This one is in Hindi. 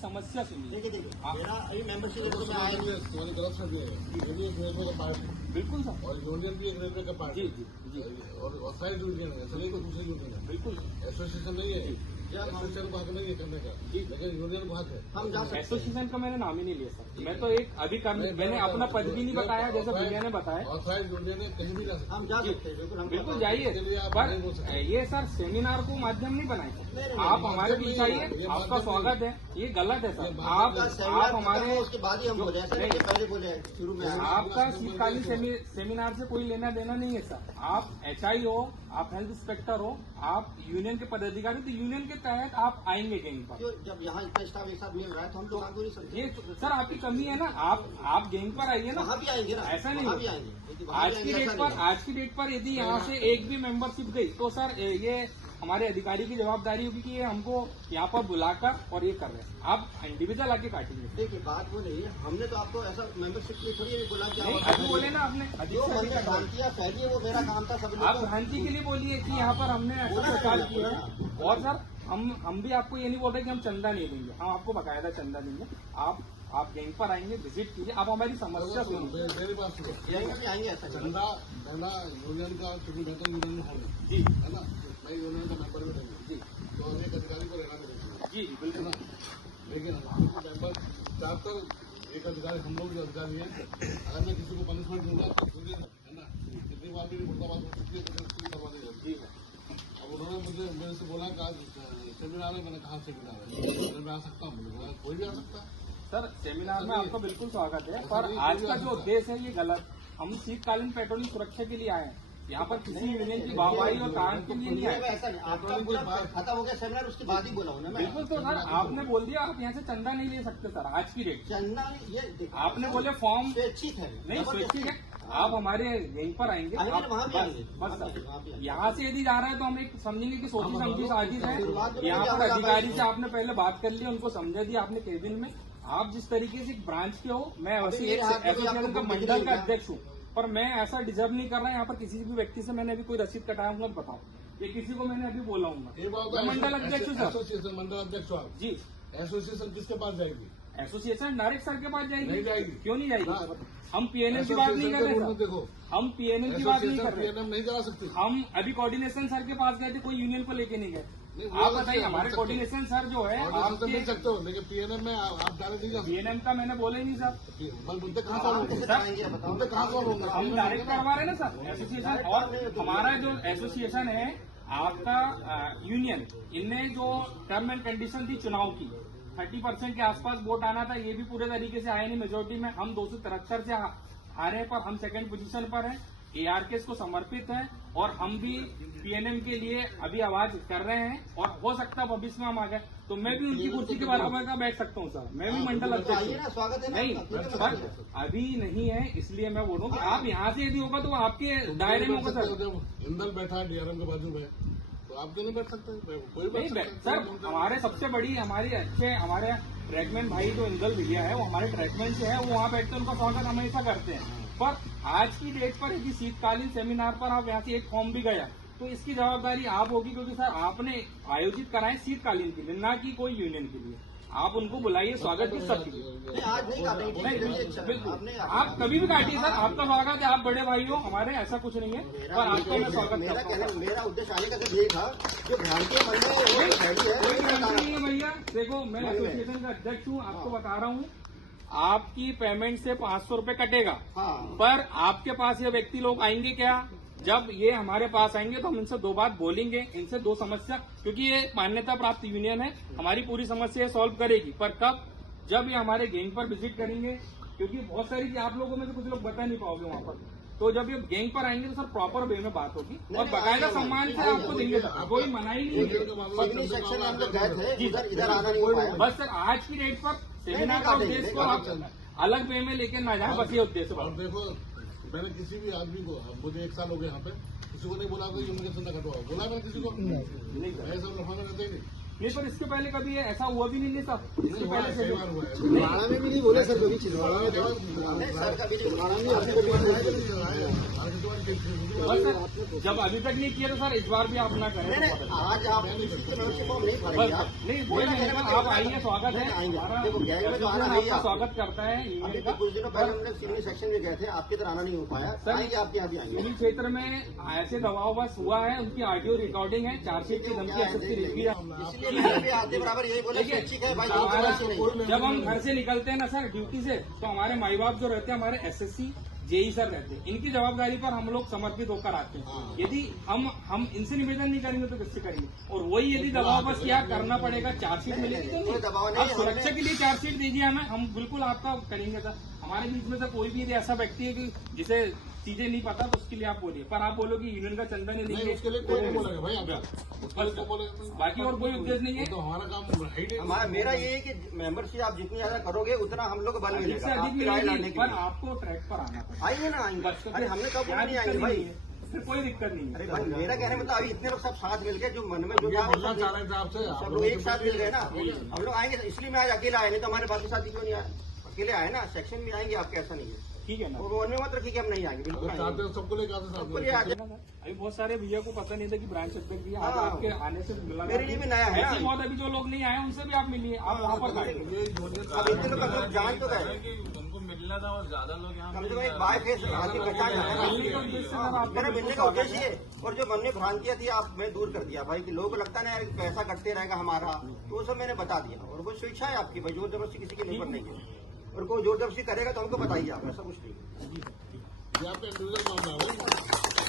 समस्या सुनिए। देखिए मेरा अभी मेंबरशिप में आया तुम्हारी तरफ से भी है ये भी एक रेलवे का पार्ट है बिल्कुल सर। और यूनियन भी एक रेलवे का पार्ट जी है। जी जी और ऑथराइज यूनियन है, इसलिए कोई दूसरी यूनियन है, बिल्कुल एसोसिएशन नहीं है। एसोसिएशन को हक नहीं है करने का, लेकिन यूनियन को हक है। हम जा सकते हैं। एसोसिएशन का मैंने नाम ही नहीं लिया सर। मैं तो एक अधिकारी, मैंने अपना पद भी नहीं बताया जैसे भैया ने बताया। ऑथराइज यूनियन है, कहीं भी जा सकते हम जा सकते हैं बिल्कुल जाइए, पर ये सर सेमिनार को माध्यम नहीं बनाए। आप हमारे बीच आइए, आपका स्वागत है। ये गलत है सर। आप हमारे उसके बाद ही हम बोले, पहले बोले शुरू में आपका शीतकालीन सेमिनार से कोई लेना देना नहीं है सर। आप HI हो, आप हेल्थ इंस्पेक्टर हो, आप यूनियन के पदाधिकारी, तो यूनियन के तहत आप आएंगे गैंग पर। जब यहाँ इतना स्टाफ एक साथ मिल रहा है तो हम तो काम नहीं सकते। ये सर आपकी कमी है ना, आप गैंग पर आइए ना। वहाँ भी आएंगे ना, ऐसा नहीं भी होता। आएंगे। आज की डेट पर यदि यहाँ से एक भी मेंबरशिप गई तो सर ये हमारे अधिकारी की जवाबदारी होगी कि ये हमको यहाँ पर बुलाकर और ये कर रहे हैं। आप इंडिविजुअल आके काटेंगे। देखिए बात वो नहीं है, हमने तो आपको ऐसा मेंबरशिप के लिए थोड़ी बोला कि अभी बोले ना आपने, जो हमने भ्रांतियाँ फैली है वो मेरा काम था। सब आप भ्रांति के लिए बोलिए कि यहाँ पर हमने ऐसा प्रचार किया है। और सर हम भी आपको ये नहीं बोल रहे कि हम चंदा नहीं देंगे, हम आपको बकायदा चंदा देंगे। आप गैंग पर आएंगे, विजिट कीजिए, आप हमारी समस्या सुनिए। मेरी बात सुनो, आएंगे ऐसा चंदा पहला यूनियन का, क्योंकि मैं तो यूनियन में हूँ जी है ना, मैं यूनियन का मेंबर भी नहीं जी तो हम एक अधिकारी को रहना नहीं जी बिल्कुल ना। लेकिन हम मेंबर ज्यादातर एक अधिकारी, हम लोग जो अधिकारी हैं, अगर मैं किसी को पनिशमेंट दूंगा तो है ना, कितनी बार भी मुर्दाबाद हो चुकी है तो करवा दी जाती है। अब उन्होंने मेरे से बोला कि आज सेमिनार है, मैंने कहा सेमिनार है, मैं आ सकता हूँ, मुझे बोला कोई भी आ सकता है सर। सेमिनार में आपका बिल्कुल स्वागत है, पर आज का जो उद्देश्य है ये गलत। हम शीतकालीन पेट्रोलिंग सुरक्षा के लिए आए हैं, यहाँ पर किसी यूनियन की वाहवाही और कारण के लिए नहीं आए। ऐसा नहीं, आपका खत्म हो गया सेमिनार, उसके बाद ही बोला हूँ ना मैं। बिल्कुल, तो सर आपने बोल दिया आप यहाँ से चंदा नहीं ले सकते सर आज की डेट। चंदा ये आपने बोले फॉर्म स्वैच्छिक है, नहीं, स्वैच्छिक है। आप हमारे यहीं पर आएंगे, बस सर। यहाँ से यदि जा रहा है तो हम एक समझेंगे कि सोची समझी साजिश है। यहाँ पर अधिकारी से आपने पहले बात कर ली, उनको समझा दिया आपने केबिन में। आप जिस तरीके से ब्रांच के हो, मैं वैसे एक एसोसिएशन का मंडल का अध्यक्ष हूँ, पर मैं ऐसा डिजर्व नहीं कर रहा। यहाँ पर किसी भी व्यक्ति से मैंने अभी कोई रसीद कटाया हूँ बताओ, ये किसी को मैंने अभी बोला हूँ। मंडल अध्यक्ष हूँ सर। एसोसिएशन मंडल अध्यक्ष आप जी। एसोसिएशन किसके पास जाएगी? एसोसिएशन डायरेक्ट सर के पास जाएगी। नहीं जाएगी। क्यों नहीं जाएगी? हम PNM की बात नहीं कर रहे। देखो, हम PNM की बात नहीं कर रहे। PNM नहीं करा सकते। हम अभी कोऑर्डिनेशन सर के पास गए थे, कोई यूनियन को लेके नहीं गए। आप बताइए, हमारे कोऑर्डिनेशन सर जो है आप मिल सकते हो, लेकिन PNM में आप डायरेक्ट नहीं जा सकते। PNM का मैंने बोला ही नहीं सर। मुद्दे कहाँ सॉल्व होंगे? हम डायरेक्ट करवा रहे हैं ना सर एसोसिएशन। और हमारा जो एसोसिएशन है आपका यूनियन, इनने जो टर्म एंड कंडीशन थी चुनाव की, 30% के आसपास वोट आना था, ये भी पूरे तरीके से आया नहीं मेजोरिटी में। हम 273 से आ रहे हैं, पर हम सेकंड पोजीशन पर हैं। ARKs को समर्पित है और हम भी PNM के लिए अभी आवाज कर रहे हैं। और हो सकता है भविष्य में हम आ गए तो मैं भी उनकी कुर्सी के बराबर का बैठ सकता हूँ सर। मैं भी मंडल अध्यक्ष हूँ। नहीं, पर अभी नहीं है, इसलिए मैं बोल रहा हूँ कि आप यहाँ से यदि होगा तो आपके दायरे में होगा सर। इंदल बैठा है DRM के बाजू में, तो आप क्यों नहीं बैठ सकते? कोई नहीं सर। हमारे सबसे बड़ी हमारे ट्रैकमैन भाई जो इंदल भैया है, वो हमारे ट्रैकमैन से है, वो वहाँ बैठते हैं, उनका स्वागत हमेशा करते हैं। पर आज की डेट पर यदि शीतकालीन सेमिनार पर आप यहाँ से एक फॉर्म भी गया तो इसकी जवाबदारी आप होगी, क्योंकि सर आपने आयोजित कराए शीतकालीन के लिए, ना कि कोई यूनियन के लिए। आप उनको बुलाइए, स्वागत भी सब कीजिए। आज नहीं, बिल्कुल आप कभी भी काटिए सर, आपका स्वागत है। आप बड़े भाई हो हमारे, ऐसा कुछ नहीं है, पर आपको मैं स्वागत करता हूँ। मेरा उद्देश्य आने का सिर्फ यही था, जो भ्रांतियाँ नहीं है भैया। देखो, मैं एसोसिएशन का अध्यक्ष हूँ, आपको बता रहा हूँ, आपकी पेमेंट से 500 रुपए कटेगा। पर आपके पास ये व्यक्ति लोग आएंगे क्या? जब ये हमारे पास आएंगे तो हम इनसे 2 बात बोलेंगे, इनसे 2 समस्या, क्योंकि ये मान्यता प्राप्त यूनियन है, हमारी पूरी समस्या सॉल्व करेगी। पर कब? जब ये हमारे गैंग पर विजिट करेंगे, क्योंकि बहुत सारी आप लोगों में से कुछ लोग बता नहीं पाओगे वहाँ पर। तो जब ये गैंग पर आएंगे तो सर प्रॉपर वे में बात होगी और बाकायदा सम्मान से आपको देंगे सर, कोई मनाही नहीं है। बस सर आज की डेट पर सेमिनार का उद्देश्य को आप अलग वे में लेके ना जाए, बस ये उद्देश्य। और देखो, मैंने किसी भी आदमी को, मुझे 1 साल हो गया यहाँ पे, किसी को नहीं बोला कि यूनियन का चंदा कटवाओ, बोला मैंने किसी को नहीं, सब लफाने रहते ही नहीं। नहीं, पर इसके पहले कभी ऐसा हुआ भी नहीं था। इसके पहले से कई बार हुआ है। छिंदवाड़ा में भी नहीं बोले सर, कभी छिंदवाड़ा में नहीं, सर कभी छिंदवाड़ा में आपने कभी बस सर, जब अभी तक नहीं किया तो सर इस बार भी आप ना करें। आज आप मेंबरशिप फॉर्म नहीं बस भरेंगे आप। नहीं, कोई नहीं, आप आइए, स्वागत है। आएंगे। हमारा देखो, गैंग में तो आना नहीं है आपका आप। स्वागत करता है अभी यूनियन तो का। कुछ दिनों पहले हम लोग सीनियर सेक्शन में गए थे, आपके तरह आना नहीं हो पाया। सर, आएंगे आपके यहाँ भी आएंगे। सिविल क्षेत्र में ऐसे दबाव बस हुआ है, उनकी ऑडियो रिकॉर्डिंग है, चार्जशीट की धमकी एसएसपी लिख भी है। इसलिए मैंने भी आते बराबर यही बोला कि ठीक है भाई, जो हमारा- ऐसे नहीं। जब हम घर से निकलते हैं ना सर ड्यूटी से, तो हमारे माई बाप जो रहते हैं, हमारे एसएससी जेई सर रहते हैं, इनकी जवाबदारी पर हम लोग समर्पित होकर आते हैं। यदि हम इनसे निवेदन नहीं करेंगे तो किससे करेंगे? और वही यदि दबाव बस क्या करना पड़ेगा, चार्जशीट मिलेगी तो कोई दबाव नहीं। नहीं, अब सुरक्षा के लिए चार्जशीट दीजिए हमें, हम बिल्कुल आपका करेंगे सर। हमारे बीच में से कोई भी यदि ऐसा व्यक्ति है कि जिसे चीजें नहीं पता तो उसके लिए आप बोलिए, पर आप बोलो कि यूनियन का चंदा नहीं नहीं, देंगे उसके लिए कोई नहीं बोलेगा भाई, आप उसके लिए तो बोलेगा। बाकी और कोई उद्देश्य नहीं है। तो हमारा काम है ही नहीं। हमारा मेरा ये है कि मेंबरशिप आप जितनी ज्यादा करोगे उतना हम लोग बल अधिक मिलेगा से अधिक आपकी राय लाने मिलेगी, के पर लिए। आपको ट्रैक पर आना पड़ेगा। आएंगे ना आएंगे। बस तो अरे हमने कब यहाँ नहीं आएंगे दिक्कत भाई। नहीं है, फिर कोई दिक्कत नहीं अरे है। भाई, मेरा कहने में तो अभी इतने लोग सब साथ मिलके जो मन में जो था वो मिलना चाह रहे थे आपसे, आप सब लोग एक साथ मिल गए ना। हम लोग आएंगे, इसलिए मैं आज अकेला आया, नहीं तो हमारे बाकी साथी क्यों नहीं आए? अकेले आए ना, सेक्शन में आएंगे आपके, ऐसा नहीं है। ठीक है ना? वो मन में मत रखिए कि हम नहीं आएंगे, बिल्कुल अगर चाहते आएंगे। हो सबको लेकर आते सबको साथ लिए में। आते। अभी बहुत सारे भैया को पता नहीं था कि ब्रांच अध्यक्ष भी आज हाँ। आपके आने से मिला। मेरे लिए भी नया है। ऐसे बहुत अभी जो लोग नहीं आए उनसे भी आप मिलिए, आप वहाँ पर बैठिए। ये यूनियन अब इतने लोग हम जान तो गए, उनको मिलना था और ज्यादा लोग यहाँ कम से कम एक बाय फेस आदमी पहचान जाता है मिलने का उद्देश्य सर ना। आपका मेरा मिलने का उद्देश्य है, और जो मन में भ्रांतियां थी आप मैं दूर कर दिया भाई, कि लोगों को लगता ना यार कि पैसा कटते रहेगा हमारा, तो वो सब मैंने बता दिया। और वो स्वेच्छा है आपकी भाई, जोर जबरदस्ती किसी की नहीं करने की। और कोई जोर जबरदस्ती करेगा तो हमको बताइए आप, ऐसा कुछ नहीं। ये आपका इंडिविजुअल मामला है भाई।